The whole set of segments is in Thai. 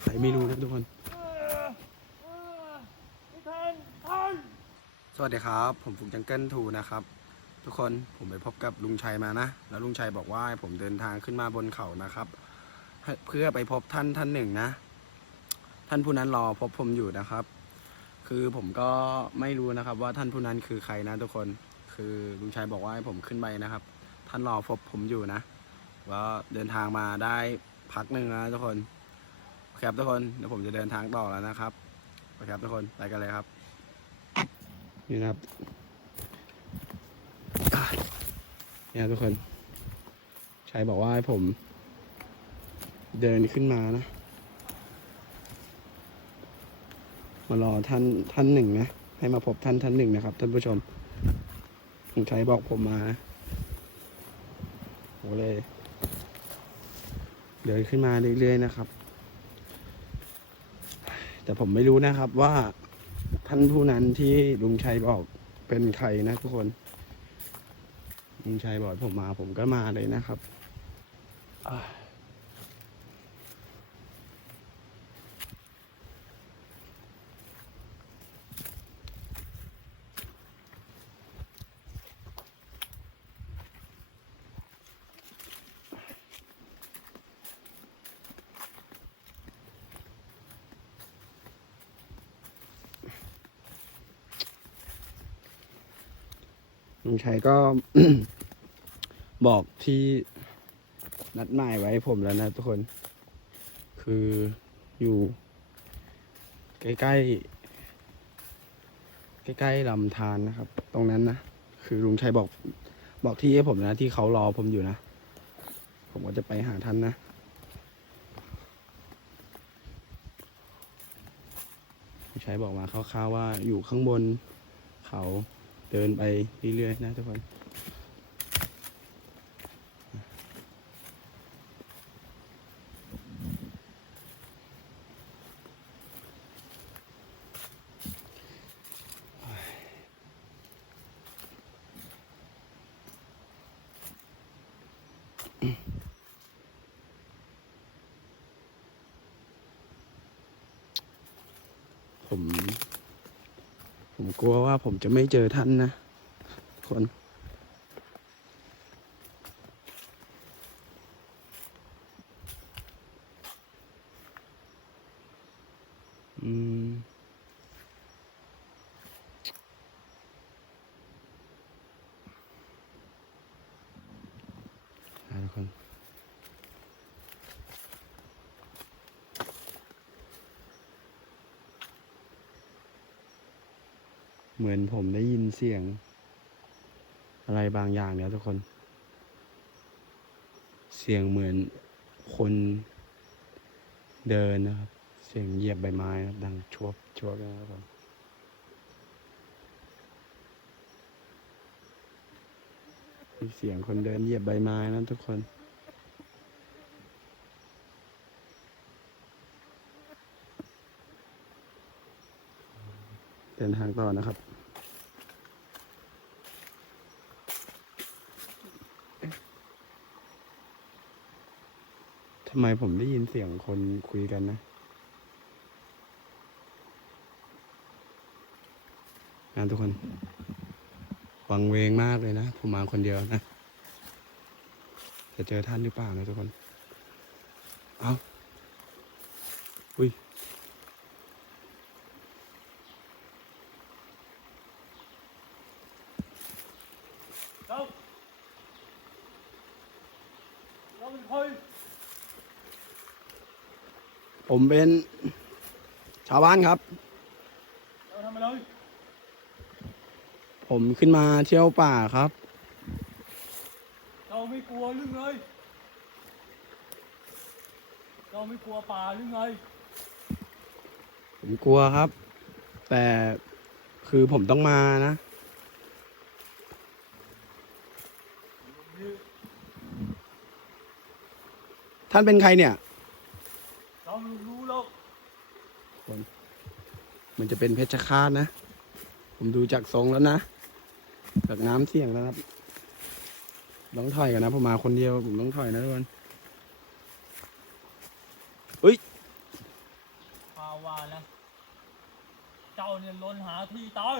ใครไม่รู้นะทุกคน สวัสดีครับ ผมฟุกจังเกิลทูนะครับ ทุกคนผมไปพบกับลุงชัยมานะ แล้วลุงชัยบอกว่าให้ผมเดินทางขึ้นมาบนเขานะครับ เพื่อไปพบท่านท่านหนึ่งนะ ท่านผู้นั้นรอพบผมอยู่นะครับ คือผมก็ไม่รู้นะครับว่าท่านผู้นั้นคือใครนะทุกคน คือลุงชัยบอกว่าให้ผมขึ้นไปนะครับ ท่านรอพบผมอยู่นะ ว่าเดินทางมาได้ พักหนึ่งนะทุกคนโอเคครับทุกคนเดี๋ยวผมจะเดินทางต่อแล้วนะครับโอเคครับทุกคนไปกันเลยครับ นี่นะครับอะเนี่ยทุกคนชัยบอกว่าให้ผม เดินขึ้นมานะ มารอท่านท่านหนึ่งนะ ให้มาพบท่านท่านหนึ่งนะครับ ท่านผู้ชมลุงชัยบอกผมมาโหเลย เดินขึ้นมาเรื่อยๆนะครับ แต่ผมไม่รู้นะครับว่าท่านผู้นั้นที่ลุงชัยบอกเป็นใครนะทุกคนลุงชัยบอกผมมาผมก็มาเลยนะครับ ลุงชัยก็บอกที่นัดหมายไว้ผมแล้วนะทุกคน คืออยู่ ใกล้ๆ ใกล้ๆลำธารนะครับ ตรงนั้นนะ คือลุงชัยบอกบอกที่ให้ผมนะ ที่เขารอผมอยู่นะ ผมก็จะไปหาท่านนะลุงชัยบอกมาคร่าวๆว่าอยู่ข้างบนเขา เดินไปเรื่อยๆนะทุกคนผม กลัวว่าผมจะไม่เจอท่านนะคน เหมือนผมได้ยินเสียง อะไรบางอย่างเนี่ยทุกคน เสียงเหมือนคนเดินนะครับ เสียงเหยียบใบไม้นะดังชวบชวบนะครับผมมีเสียงคนเดินเหยียบใบไม้นะทุกคน เดินทางต่อนะครับำไมผมได้ยินเสียงคนคุยกันนะงานทุกคนวังเวงมากเลยนะ ผมมาคนเดียวนะ จะเจอท่านหรือเปล่านะทุกคน เอาอุ้ย เราเราเป็นใคร ผมเป็นชาวบ้านครับเราทำอะไรผมขึ้นมาเที่ยวป่าครับ เราไม่กลัวหรือไงเราไม่กลัวป่าหรือไงผมกลัวครับ แต่คือผมต้องมานะนี่ท่านเป็นใครเนี่ย มันรู้แล้วคนมันจะเป็นเพชฌฆาตนะ ผมดูจากทรงแล้วนะ จากน้ำเสี่ยงแล้วครับต้องถอยกันนะผมมาคนเดียว ผมต้องถอยนะทุกคนเฮ้ยพาวานะ เจ้าเนี่ยล้นหาที่ตาย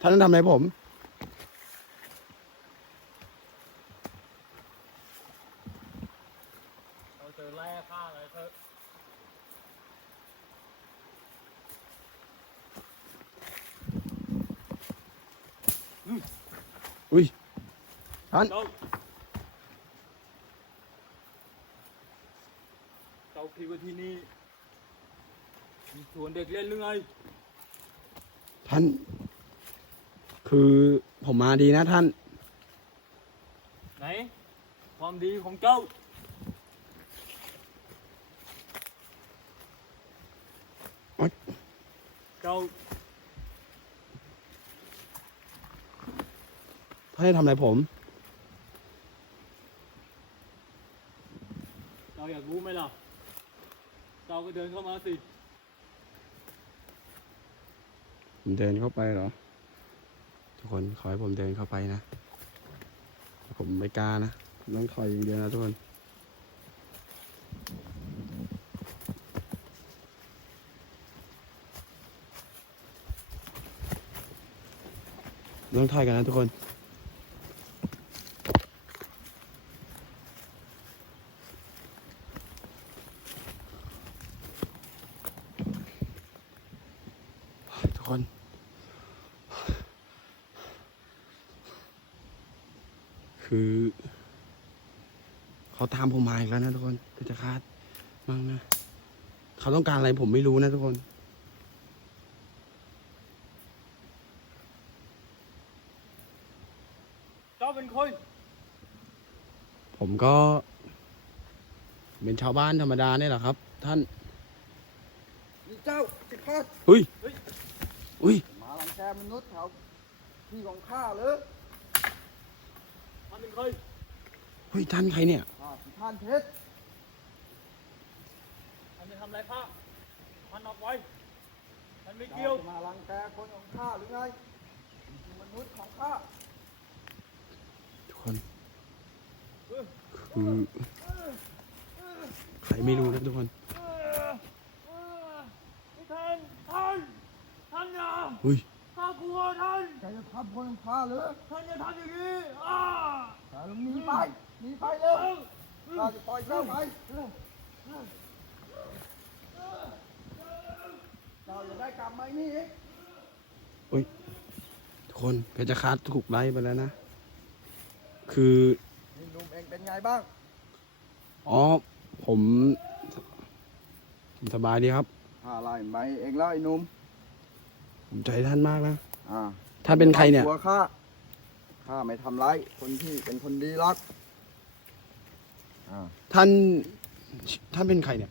ท่านทำอะไรผม อุ้ยท่านเจ้าเจ้าคิดว่าที่นี่มีสวนเด็กเล่นหรือไง ท่าน คือผมมาดีนะท่าน ไหน ความดีของเจ้าโอ๊ยเจ้า ท่านจะทำอะไรผมเจ้าอยากรู้ไหมล่ะเจ้าก็เดินเข้ามาสิ ผมเดินเข้าไปเหรอ ทุกคนขอให้ผมเดินเข้าไปนะ ผมไม่กล้านะผมต้องถอยอย่างเดียวนะทุกคนต้องถอยกันนะทุกคน ทุ กคนคือ เขาตามผมมาอีกแล้วนะทุกคนเพชรคาดมั่งนะ เขาต้องการอะไรผมไม่รู้นะทุกคน เจ้าเป็นคนผมก็ เป็นชาวบ้านธรรมดาเนี่ยแหละครับ ท่าน นี่เจ้าสิพาดเฮ้ย อุ้ยมาหลังแกมนุษย์แถวที่ของข้าเลยท่านเป็นใครเฮ้ยท่านใครเนี่ยข้าสิท่านเพชรท่านจะทำอะไรข้าท่านออกไว้ท่านไม่เจ้าเกี่ยวจะมาหลังแกคนของข้าหรือไงนี่คือมนุษย์ของข้าทุกคนคือใครไม่รู้นะทุกคนท่านท่าน ท่านอย่าอุ้ยข้ากลัวท่านแกจะทำคนของข้าเลยท่านอย่าทำอย่างนี้อ้าข้าลงหนีไปหนีไปเลยข้าจะปล่อยเจ้าไปเจ้าอย่าได้กลับมานี่อีกทุกคนเพชรคาดถูกไล่ไปแล้วนะ คือนี่หนุ่มเองเป็นไงบ้าง อ๋อ ผม ผมสบายดีครับข้าไล่ไปเองแล้วไอ้หนุ่ม ผมใจท่านมากนะ อ่าถ้าเป็นใครเนี่ยกลัวข้าข้าไม่ทำร้ายคนที่เป็นคนดีรักอ่าท่านท่านเป็นใครเนี่ย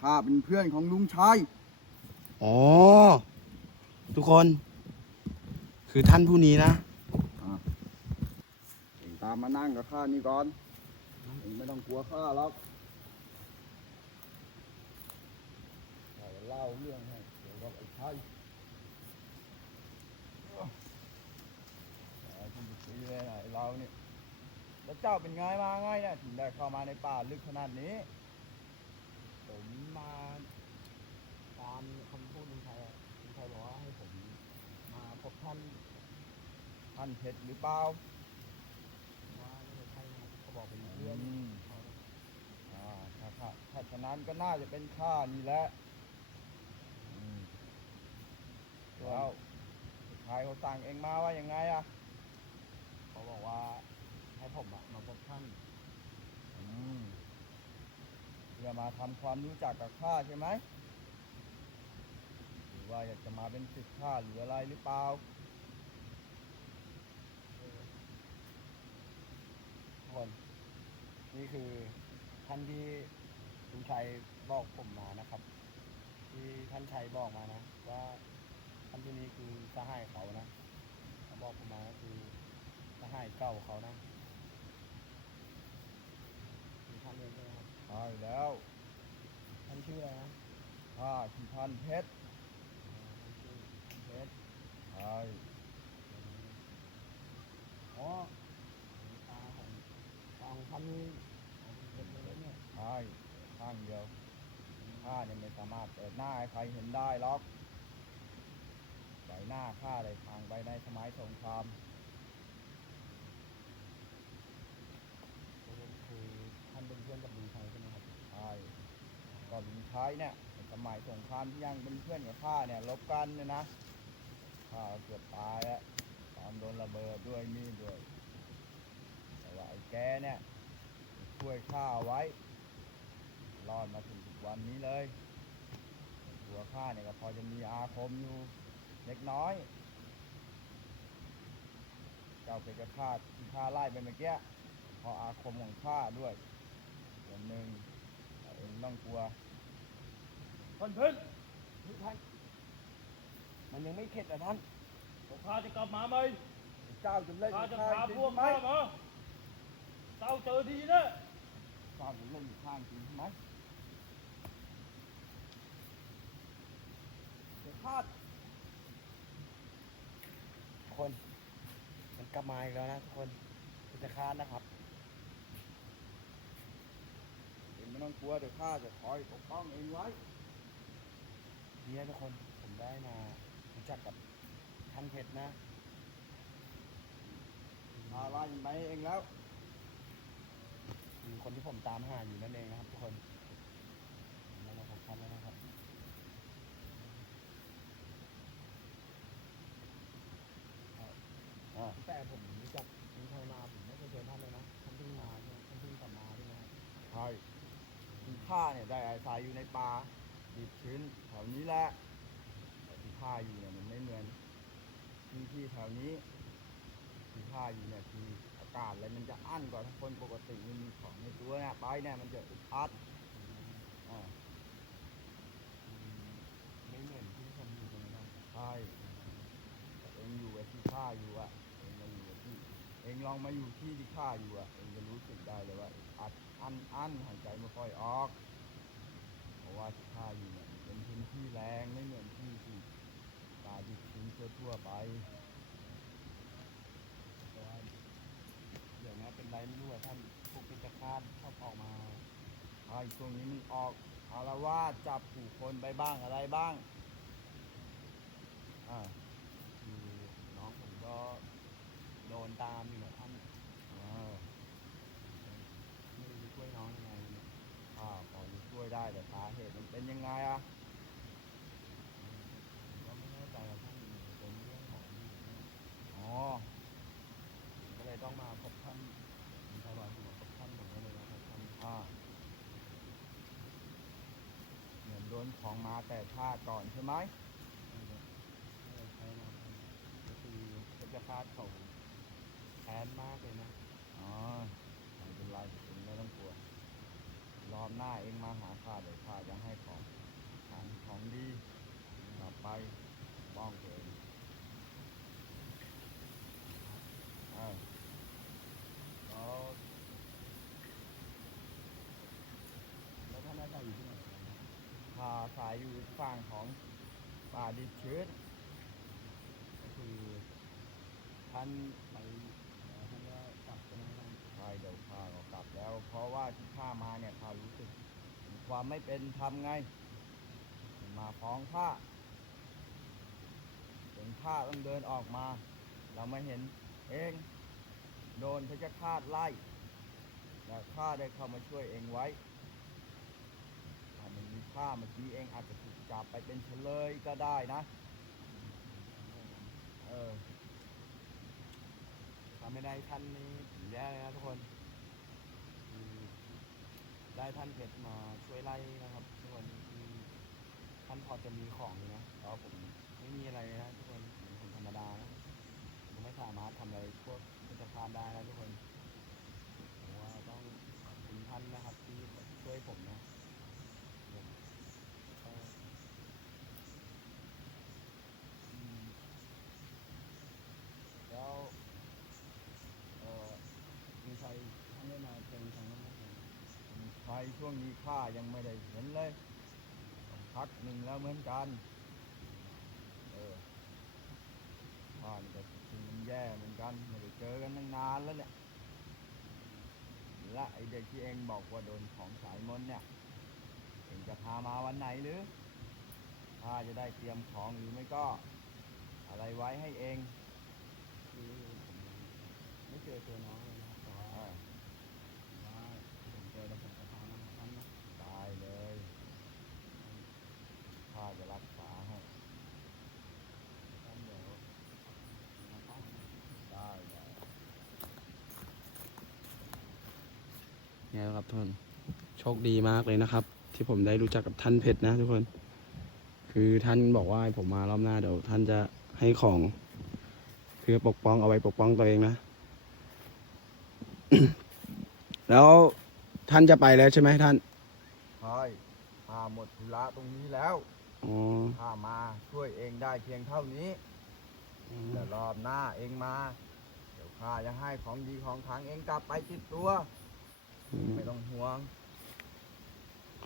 ข้าเป็นเพื่อนของลุงชายอ๋อ ทุกคน คือท่านผู้นี้นะ เองตามมานั่งกับข้านี่ก่อนเองไม่ต้องกลัวข้าหรอกข้าจะเล่าเรื่องให้เกี่ยวกับไอ้ชัยไอ้ที่มันตี เลยนะไอ้เราเนี่ยแล้วเจ้าเป็นไงมาไงเนี่ยถึงได้เข้ามาในป่าลึกขนาดนี้ ผมมาตามคำพูดลุงชัยลุงชัยบอกว่าให้ผมมาพบท่านท่านเพชรหรือเปล่าว่าไม่ใช่ครับเขาบอกเป็นเพื่อนมอ่าถ้าข้าถ้าฉะนั้นก็น่าจะเป็นข้านี่แหละอืมแล้วชายเขาสั่งเองมาว่ายังไงอะ เขาบอกว่าให้ผมอะมาพบท่านอืมเพื่อมาทำความรู้จักกับข้าใช่ไหมหรือว่าอยากจะมาเป็นศิษย์ข้าหรืออะไรหรือเปล่าทุกคนนี่คือท่านที่ลุงชัยบอกผมมานะครับ ที่ท่านชัยบอกมานะ ว่าท่านที่นี้คือสหายเขานะเขาบอกผมมาคือ สหายเก่าเขานะคือท่านเองใช่ไหมครับใช่แล้วท่านชื่ออะไรนะข้าคือพันเพชรอ๋อท่านชื่อเพชรใช่อ๋อตาของนี้เห็นเลยเนี่ยใช่ข้างเดียวข้าเนี่ยไม่สามารถเปิดหน้าให้ใครเห็นได้หรอกใส่หน้าข้าเลยทางไปในสมัยสงคราม คือท่านเป็นเพื่อนกับลุงชัยใช่ไหมครับ ใช่ ก่อนลุงชัยเนี่ยสมัยสงครามที่ยังเป็นเพื่อนกับข้าเนี่ยลบกันเนี่ยนะข้าเกือบตายอะตอนโดนระเบิดด้วยมีดด้วย แต่ว่าไอ้แกเนี่ยช่วยข้าไว้ รอดมาถึงทุกวันนี้เลยตัวข้าเนี่ยก็พอจะมีอาคมอยู่เล็กน้อย เจ้าเป็นกระฆ่าที่ข้าไล่ไปเมื่อกี้พราะอาคมของข้าด้วยส่วนหนึ่งเองต้องกลัว ท่านเพิ่นลุงชัยมันยังไม่เข็ดอะท่านพวกข้าจะกลับมาไหมเจ้าจะเล่นข้ากับจะข้าพาจริพงวกไหมข้ามาเจ้าเจอดีนะเจ้าจะเล่นกับข้าจริงไหมเดี๋ยวข้าคนมันกลับมาอีกแล้วนะทุกคนมันจะคานนะครับเองไม่ต้องกลัวเดี๋ยวข้าจะคอยปกป้องเองไว้ เนี่ยทุกคนผมได้มารู้จักกับท่านเพชรนะข้าไล่ไปเองแล้วคือคนที่ผมตามหาอยู่นั่นเองนะครับ ทุกคนผมได้มาพบท่านแล้วนะครับอ่าแต่ผมรู้จักลุงชัยมาผมไม่เคยเจอท่านเลยนะท่านเพิ่งมาใช่ไหมท่านเพิ่งกลับมาใช่ไหมครับใช่ที่ข้าเนี่ยได้อาศัยอยู่ในป่า ดิบชื้นแถวนี้แหละแต่ที่ข้าอยู่เนี่ยมันไม่เหมือนที่ที่แถวนี้ที่ข้าอยู่เนี่ยคืออากาศอะไรมันจะอั้นกว่าถ้าคนปกติมันมีของในตัวเนี่ยไปเนี่ยมันจะอึดอัดอ่าอืมไม่เหมือนที่ผมอยู่ตรงนี้นะใช่แต่เองอยู่กับที่ข้าอยู่อะเองมาอยู่กับที่ เองลองมาอยู่ที่ที่ข้าอยู่อะเองจะรู้สึกได้เลยว่าอึดอัดอั้นอั้นหายใจไม่ค่อยออกเพ ราะว่าที่ข้าอยู่เนี่ยเป็นพื้นที่แรงไม่เหมือนที่ที่ป่าดิบชื้นทั่วๆไปแต่ว่าเดี๋ยวนี้เป็นไรไม่รู้อะท่านพวกเป็นตะคาดชอบออกมาใช่ช่วงนี้มันออกอารวาสจับผู้คนไปบ้างอะไรบ้างอ่าคือน้องผมก็โดนตามอยู่นะท่าน อ่า ไม่รู้จะช่วยน้องยังไงเนี่ย ข้าพอจะช่วย ได้แต่สาเหตุมันเป็นยังไงอะก็ไม่แน่ใจว่าท่านเป็นเรื่องของอ๋อผมก็เลยต้องมาพบท่านผมถวายผมมาพบท่านผมก็เลยมาพบท่านอ่าเหมือนโดนของมาแต่ชาติก่อนใช่ไหมใช้นะครับก็คือเพชรฆาตเขาแค้นมากเลยนะ อ๋อไม่เป็นไรเองไม่ต้องกลัว ร อบหน้าเองมาหาข้าเดี๋ยวข้าจะให้ของทานของดีกลับไปป้องตัวเองเออแล้วแล้วท่านอาศัยอยู่ที่ไหนข้าสายอยู่ฝั่งของป่าดิบชื้นก็คือท่าน แล้วเพราะว่าที่ข้ามาเนี่ยข้ารู้สึกความไม่เป็นธรรมไง มาฟ้องข้าจนข้าต้องเดินออกมา เราไม่เห็นเอง โดนพระเจ้าคาดไล่แต่ข้าได้เข้ามาช่วยเองไว้ถ้ามันมีข้าเมื่อกี้เองอาจจะถูกจับไปเป็นเฉลยก็ได้นะ เออถ้าไม่ได้ท่านนี่ผมแย่เลยนะทุกคน ได้ท่านเพชรมาช่วยไล่นะครับทุกคนท่านพอจะมีของนะแต่ว่าผมไม่มีอะไรนะทุกคนผมคนธรรมดานะผมไม่สามารถทำอะไรพวกพิจารได้นะทุกคนผมว่าต้องขอบคุณท่านนะครับที่ช่วยผมนะผมก็อืมแล้ว เอ่อมีใครท่านได้มาเจอทางนั้นไหมครับ ใคร ช่วงนี้ข้ายังไม่ได้เห็นเลยพักหนึ่งแล้วเหมือนกัน เออข้านี่จริงมันแย่เหมือนกันไม่ได้เจอกันตั้งนานแล้วเนี่ยรละไอเด็กที่เองบอกว่าโดนของสายมนเนี่ย เองจะพามาวันไหนหรือข้าจะได้เตรียมของหรือไม่ก็ อะไรไว้ให้เองคือไม่เจอตัวน้องเลยนะครับแต่ว่า อ่า ว่าผมเจอแล้วผมจะพามาท่านนะ ตายเลยข้าจะรักษาให้ ท่านเดี๋ยวมาต้อง ได้เลย เนี่ยครับทุกคนโชคดีมากเลยนะครับ ที่ผมได้รู้จักกับท่านเพชรนะทุกคน คือท่านบอกว่าให้ผมมารอบหน้าเดี๋ยวท่านจะให้ของเพื่อปกป้องเอาไว้ปกป้องตัวเองนะ แล้วท่านจะไปแล้วใช่ไหมท่านใช่ข้าหมดธุระตรงนี้แล้วอ๋อข้ามาช่วยเองได้เพียงเท่านี้แต่รอบหน้าเองมา เดี๋ยวข้าจะให้ของดีของทางเองกลับไปติดตัวอืม ไม่ต้องห่วง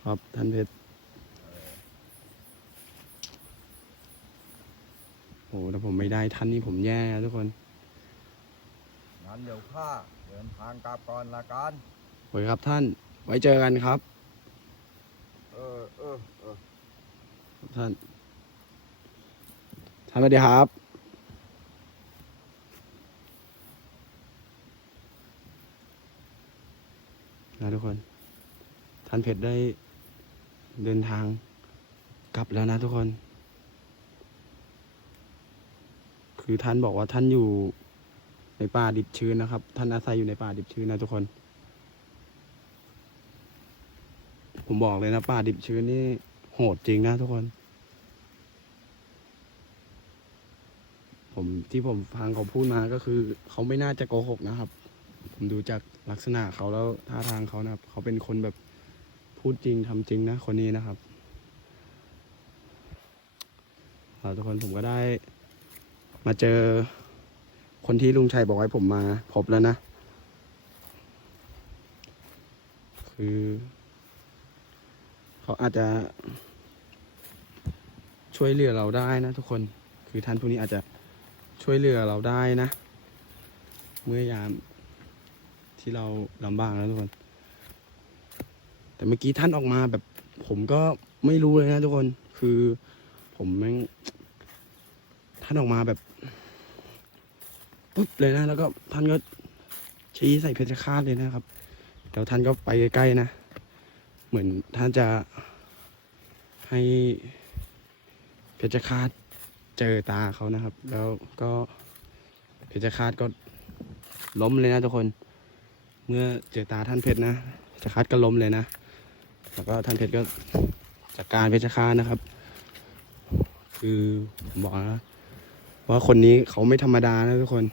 ครับท่านเพชรโอ้ถ้าผมไม่ได้ท่านนี่ผมแย่นะทุกคนงั้นเดี๋ยวข้าเดินทางกลับก่อนละกันโอ้ยครับท่าน ไว้เจอกันครับ เออเออเออท่าน ท่านสวัสดีครับ นะทุกคนท่านเพชรได้เดินทางกลับแล้วนะทุกคน คือท่านบอกว่าท่านอยู่ในป่าดิบชื้นนะครับ ท่านอาศัยอยู่ในป่าดิบชื้นนะทุกคน ผมบอกเลยนะป่าดิบชื้นนี่โหดจริงนะทุกคน ผมที่ผมฟังเขาพูดมาก็คือ เขาไม่น่าจะโกหกนะครับ ผมดูจากลักษณะเขาแล้วท่าทางเขานะครับ เขาเป็นคนแบบพูดจริงทำจริงนะคนนี้นะครับเอาทุกคนผมก็ได้ มาเจอคนที่ลุงชัยบอกให้ผมมาพบแล้วนะ คือ เขาอาจจะ ช่วยเหลือเราได้นะทุกคนคือท่านผู้นี้อาจจะช่วยเหลือเราได้นะ เมื่อยาม ที่เราลำบากนะทุกคน แต่เมื่อกี้ท่านออกมาแบบ ผมก็ไม่รู้เลยนะทุกคน คือผมแม่งท่านออกมาแบบปุ๊บเลยนะ แล้วก็ท่านก็ชี้ใส่เพชฌฆาตเลยนะครับ แล้วท่านก็ไปใกล้ๆนะ เหมือนท่านจะให้เพชฌฆาตเจอตาเขานะครับ แล้วก็เพชฌฆาตก็ล้มเลยนะทุกคน เมื่อเจอตาท่านเพชรนะเพชฌฆาตก็ล้มเลยนะ แล้วก็ท่านเพชรก็จัดการเพชฌฆานะครับ คือผมบอกนะว่าคนนี้เขาไม่ธรรมดานะทุกคน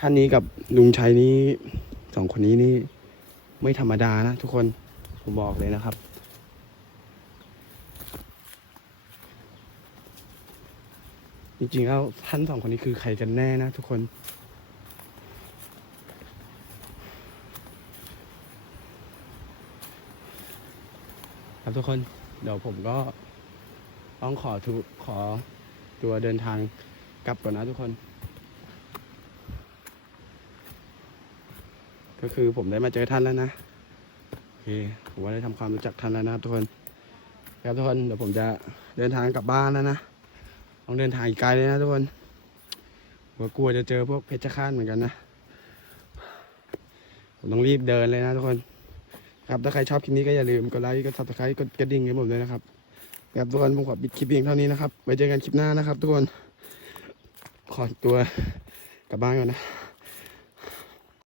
ท่านนี้กับลุงชัยนี้สองคนนี้นี่ไม่ธรรมดานะทุกคนผมบอกเลยนะครับจริงๆแล้วท่านสองคนนี้คือใครกันแน่นะทุกคน ครับทุกคนเดี๋ยวผมก็ต้องขอทุขอตัวเดินทางกลับก่อนนะทุกคน ก็คือผมได้มาเจอท่านแล้วนะโอเคผมว่าได้ทำความรู้จักท่านแล้วนะครับทุกคนครับทุกคนเดี๋ยวผมจะเดินทางกลับบ้านแล้วนะต้องเดินทางอีกไกลเลยนะทุกคนผมก็กลัวจะเจอพวกเพชฌฆาตเหมือนกันนะ ผมต้องรีบเดินเลยนะทุกคน ครับถ้าใครชอบคลิปนี้ก็อย่าลืมกดไลค์กดซับสไครต์กดกระดิ่งให้ผมด้วยนะครับครับทุกคนผมขอปิดคลิปเพียงเท่านี้นะครับไว้เจอกันคลิปหน้านะครับ ทุกคนขอตัวกลับบ้านก่อนนะ